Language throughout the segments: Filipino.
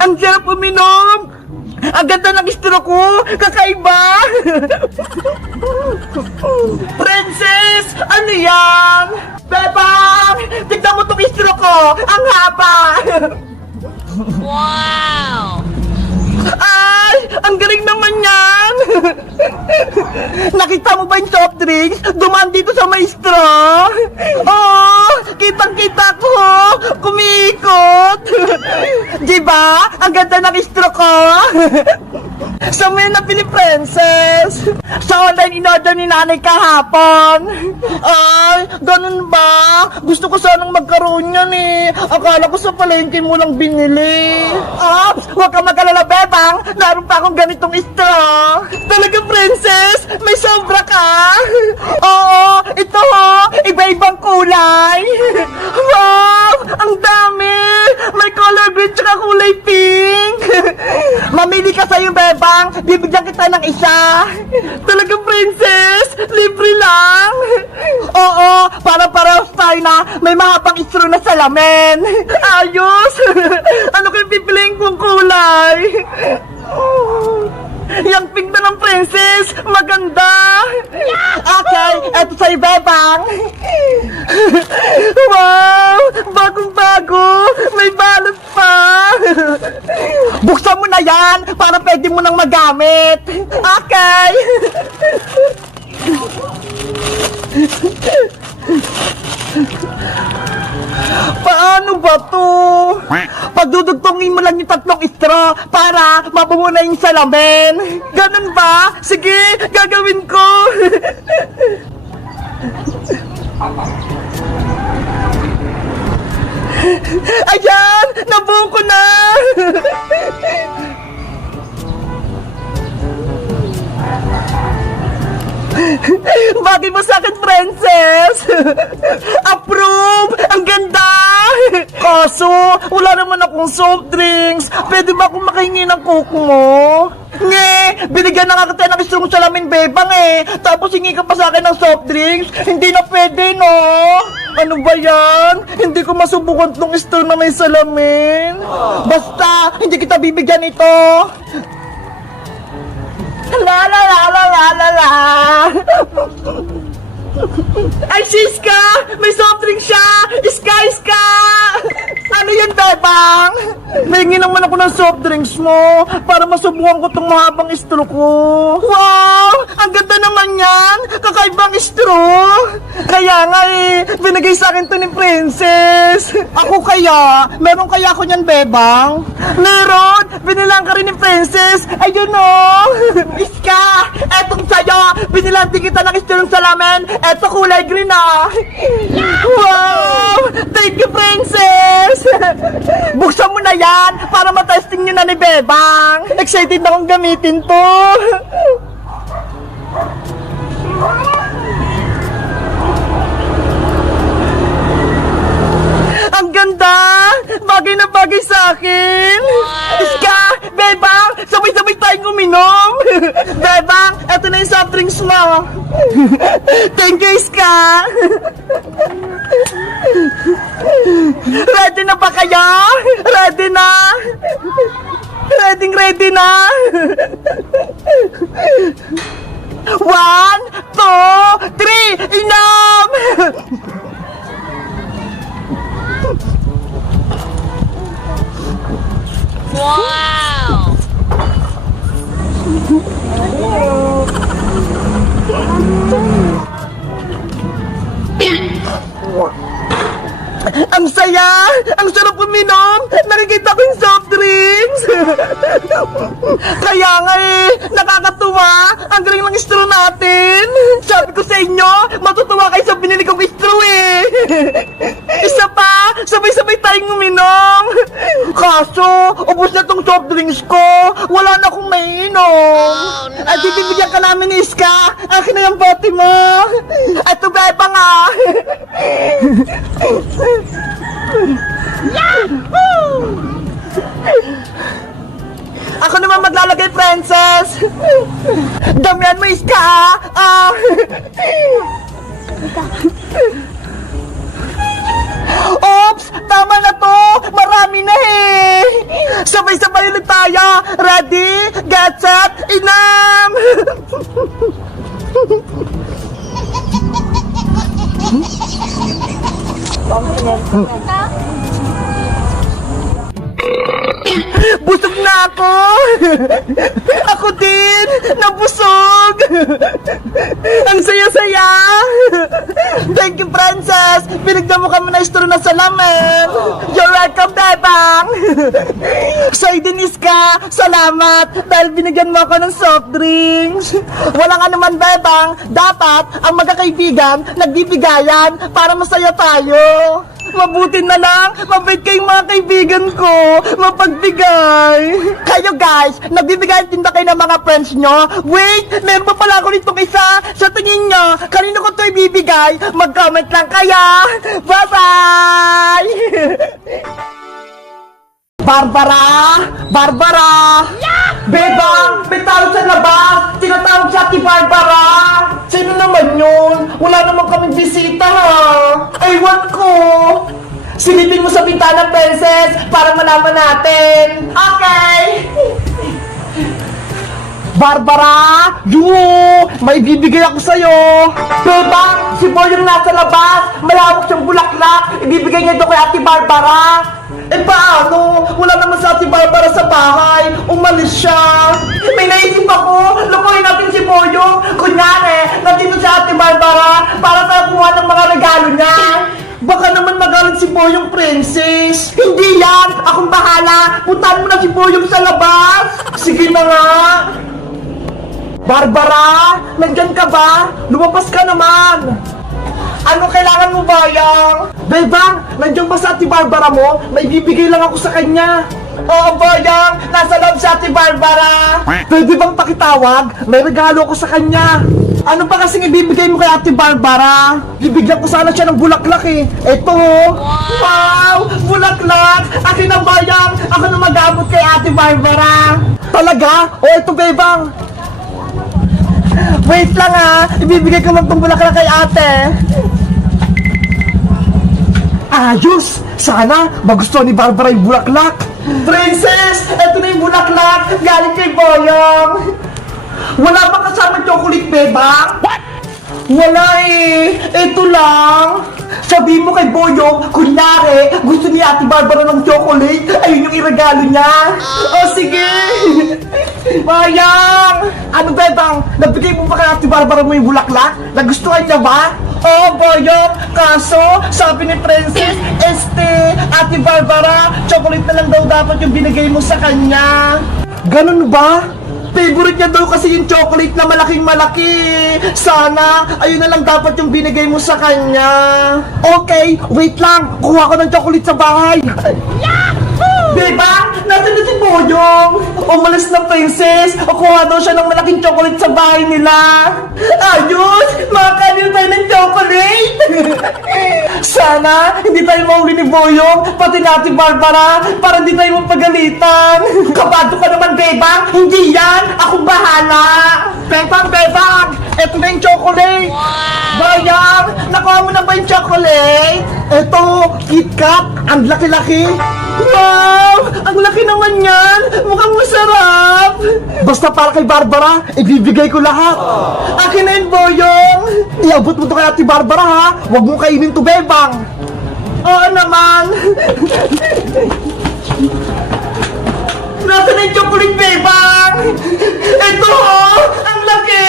Ang sarap uminom! Ang ganda ng istro ko! Kakaiba! Princess! Ano yan? Bebang! Tignan mo itong istro ko! Ang haba! Wow! Ay! Ang galing naman yan! Nakita mo ba yung soft drinks? Dumaan dito sa maestro! Oh! Kitang-kita ko! Kumiikot! Diba? Ang ganda ng istro ko! Sa may nabili, Princess? Sa online in-order ni nanay kahapon. Ay, ganun ba? Gusto ko sanang magkaroon yan eh. Akala ko sa palengke mo lang binili. Huwag ka mag-alala, Bebang. Naroon pa akong ganitong straw. Talaga, Princess? May sobra ka? Oo, ito ho. Iba-ibang kulay. Wow, ang dami. May color green tsaka kulay pink. Mamili ka sa'yo, Bebang. Bibigyan kita ng isa. Talaga, Princess? Libre lang. Oo, para-parehas tayo na may mahabang istro na salamin. Ayos. Ano kayong pipiliin kong kulay? Yang pink na ng Princess. Maganda. Okay, eto sa'yo, Bebang. Wow, bagong-bago. May balot pa. Buksan mo na yan para pwede mo nang magamit. Okay. Paano ba to? Pagdudugtongin mo lang yung tatlong straw para mabuo na yung salamin. Ganun ba? Sige, gagawin ko. Ayan! Nabuo ko na! Bagay mo sa akin, Princess! Approve! Ang ganda! Kaso, wala naman akong soft drinks. Pwede ba akong makahingi ng coke mo? Nge! Binigyan na nga kita ng istrong salamin, Bebang eh. Tapos hingi ka pa sa akin ng soft drinks. Hindi na pwede, no? Ano ba yan? Hindi ko masubukan tong istro na may salamin. Basta, hindi kita bibigyan ito. La la la la la la la. Ay, Siska! May soft drink siya! Iska, Iska! Ano yan, Bebang? Mahingi naman ako ng soft drinks mo para masubukan ko itong mahabang istro ko. Wow! Ang ganda naman yan! Kakaibang istro! Kaya nga eh, binigay sa akin to ni Princess. Ako kaya? Meron kaya ako niyan, Bebang? Meron! Binilang ka rin ni Princess! Ayun o! Iska! Etong sa'yo! Binilang din kita ng istro ng salamin! Eto kulay green ah! Wow! Thank you, Princess! Buksan mo na yan para matesting nyo na ni Bebang! Excited na akong gamitin to! Ang ganda! Bagay na bagay sa akin! Iska! Bebang! Sabay-sabay tayong uminom! Bebang! Eto na yung soft drinks mo! Thank you, Iska! Ready na ba kayo? Ready na? Ready na? 1, 2, 3, inom! Wow! Ang saya! Ang sarap uminom! Nakikita ko yung soft drinks! Kaya nga eh, nakakatuwa! Ang galing ng straw natin! Sabi ko sa inyo, matutuwa kayo sa binili kong straw eh! Isa pa, sabay-sabay tayong uminom! Kaso, ubos na tong soft drinks ko! Wala na akong maiinom! Oh, no. At bibigyan ka namin ni Iska! Akin na yung bote mo! Ito, Bebang ah! Yahoo! Ako naman maglalagay, Princess! Damihan mo, Iska ah! Oops! tayo! Ready, get set, inam! Busog na ako! Ako din! Nabusog! Ang saya-saya! Thank you, Princess! Binigyan mo kami na istro na salamin! You're welcome, Bebang! Sa'yo din, Iska! Salamat! Dahil binigyan mo ako ng soft drinks! Walang anuman, Bebang! Dapat ang magkakaibigan nagbibigayan para masaya tayo! Mabuti na lang, mabait kayong mga kaibigan ko, mapagbigay. Kayo guys, nagbibigay din ba kayo ng mga friends nyo? Wait, meron pa pala ako nitong isa. Sa tingin nyo, kanino ko ito ibibigay? Mag-comment lang kaya. Bye-bye! Barbara! Barbara! Bebang! May tao sa labas! Tinatawag siya si Barbara! Sino naman yun? Wala naman kaming bisita ha! Ewan ko! Silipin mo sa bintana, Princess, para malaman natin! Okay! Barbara! May bibigay ako sa'yo! Bebang! Si Boy yung nasa labas! Malawak siyang bulaklak! Ibibigay niya ito kay Ate Barbara! Eh paano? Wala naman sa Ate Barbara sa bahay. Umalis siya. May naisip ako. Lukuhin natin si Boyong. Kunyari, nandito si Ate Barbara para sa kuha ng mga regalo niya. Baka naman magalit si Boyong, Princess. Hindi yan. Akong bahala. Puntahan mo na si Boyong sa labas. Sige na nga. Barbara, nandyan ka ba? Lumabas ka naman. Ano kailangan mo, Bayang? Bebang, nandiyan ba sa Ate Barbara mo? May bibigay lang ako sa kanya. Oo, Bayang, nasa loob sa Ate Barbara. Pwede bang pakitawag? May regalo ako sa kanya. Ano pa kasing ibibigay mo kay Ate Barbara? Bibigyan ko sana siya ng bulaklak eh. Eto, wow, bulaklak. Akin na, Bayang. Ako na mag-abot kay Ate Barbara. Talaga? O, eto, Bebang. Wait lang ha, ibibigay ko lang itong bulaklak kay ate. Ayos! Sana magustuhan ni Barbara yung bulaklak. Princess, eto na yung bulaklak galing kay Boyong. Wala ba kasama chocolate, Bebang? What? Wala eh, eto lang. Sabi mo kay Boyong, kunyari, gusto ni Ate Barbara ng chocolate, ayun yung iregalo niya. Oh, sige. Bayang! Ano, Bebang? Nabigay mo ba kay Ate Barbara mo yung bulaklak? Nagustuhan niya ba? Oo, Boyong. Kaso, sabi ni Princess, Ate Barbara, chocolate na lang daw dapat yung binigay mo sa kanya. Ganun ba? Favorite niya daw kasi yung chocolate na malaking malaki. Sana, ayun na lang dapat yung binigay mo sa kanya. Okay, wait lang. Kuha ko ng chocolate sa bahay. Diba? Nasaan na si Boyong? Umalis na, Princess. Kuha daw siya ng malaking chocolate sa bahay nila. Ayos! Makakanin tayo ng chocolate! Sana, hindi tayo mahuli ni Boyong, pati natin Barbara, para hindi tayo mapagalitan. Kabado ka naman, Bebang. Hindi yan. Ako bahala. Bebang! Eto na yung chocolate. Bayang, nakuha mo na ba yung chocolate? Eto, KitKat. Ang laki-laki. Wow! Ang laki naman yan! Mukhang masarap! Basta para kay Barbara, ibibigay ko lahat. Akin na yun, Boyong! Iabot mo to kay Ate Barbara, ha? Huwag mong kainin to, Bebang! Oo naman! Nasaan na yung chocolate, Bebang? Ito, oh! Ang laki!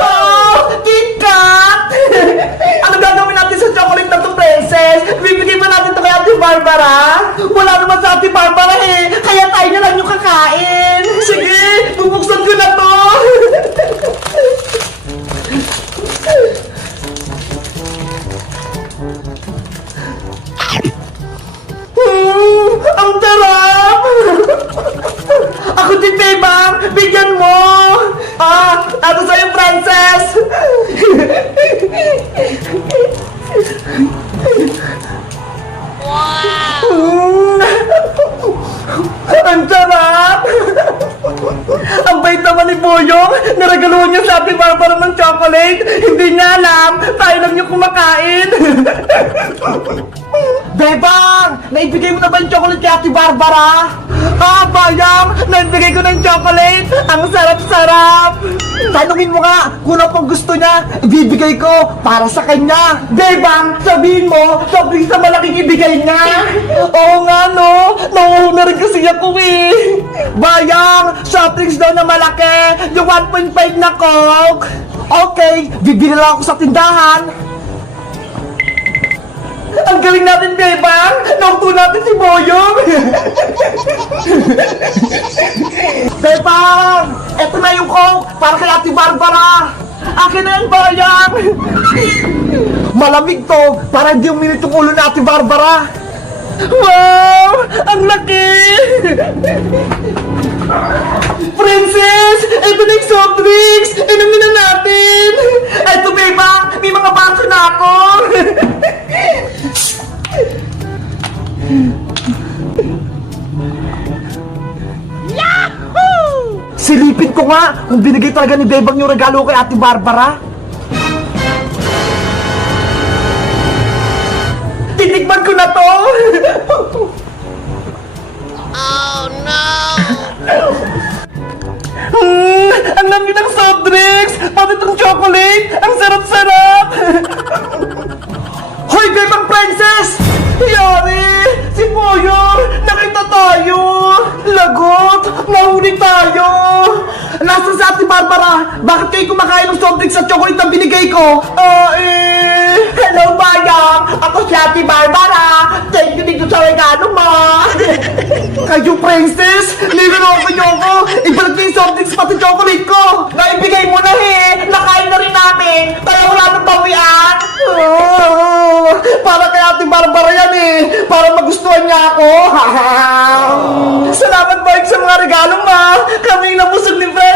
Oh! KitKat! Ano gagawin natin sa chocolate na to, Princess? Bibigay ba natin to kay Ate Barbara? Wala naman sa Ate Barbara eh! Kaya tayo na lang yung kakain! Sige! Bubuksan ko na to! Ang tarap! Ako din, Bebang! Bigyan mo! Ano sa'yo, Princess? Wow! Ang sarap! Ang bait naman ni Boyong! Naragaluhan niya sa Ate Barbara ng chocolate! Hindi niya alam! Tayo lang yung kumakain! Bebang! Naibigay mo na ba yung chocolate kay Ate Barbara? Ah, Bayang! Naibigay ko ng chocolate! Ang sarap-sarap! Tanungin mo nga kung ano pang gusto niya, ibibigay ko para sa kanya! Bebang! Sabihin mo, sobrang sa malaking ibigay niya! Oo nga no! Nauuna rin kasi ako eh! Bayang! Soft drinks daw na malaki! Yung 1.5 na Coke! Okay, bibili lang ako sa tindahan! Ang galing natin, Bebang! Nauto natin si Boyong! Bebang! Eto na yung Coke para kay Ate Barbara! Akin na yan, Bayang! Malamig to para hindi uminit yung ulo ni Ate Barbara! Wow! Ang laki! Princess! Eto na yung soft drinks! Inumin na natin! Eto, Bebang! May mga baso na ako! Silipin ko nga kung binigay talaga ni Bebang yung regalo kay Ate Barbara. Titikman ko na to! Oh no! Ang lamig ng soft drinks! Pati itong chocolate! Ang sarap-sarap! Hoy, Bebang Princess! Yari! Si Boyo! Nakita tayo! Lagot! Nahuli tayo! Nasaan si Ate Barbara? Bakit kayo kumakain ng soft drinks at chocolate na binigay ko? Hello, Bayang! Ako si Ate Barbara! Thank you dito sa regalo mo! Kayo, Princess! Niloloko niyo ako! Ibalik niyo yung soft drinks pati chocolate ko! Naibigay mo na eh! Nakain na rin namin! Kaya wala nang bawian! Para kay Ate Barbara yan eh! Para magustuhan niya ako! Salamat, Mike, sa mga regalo mo! Kaming nabusog ni Fred!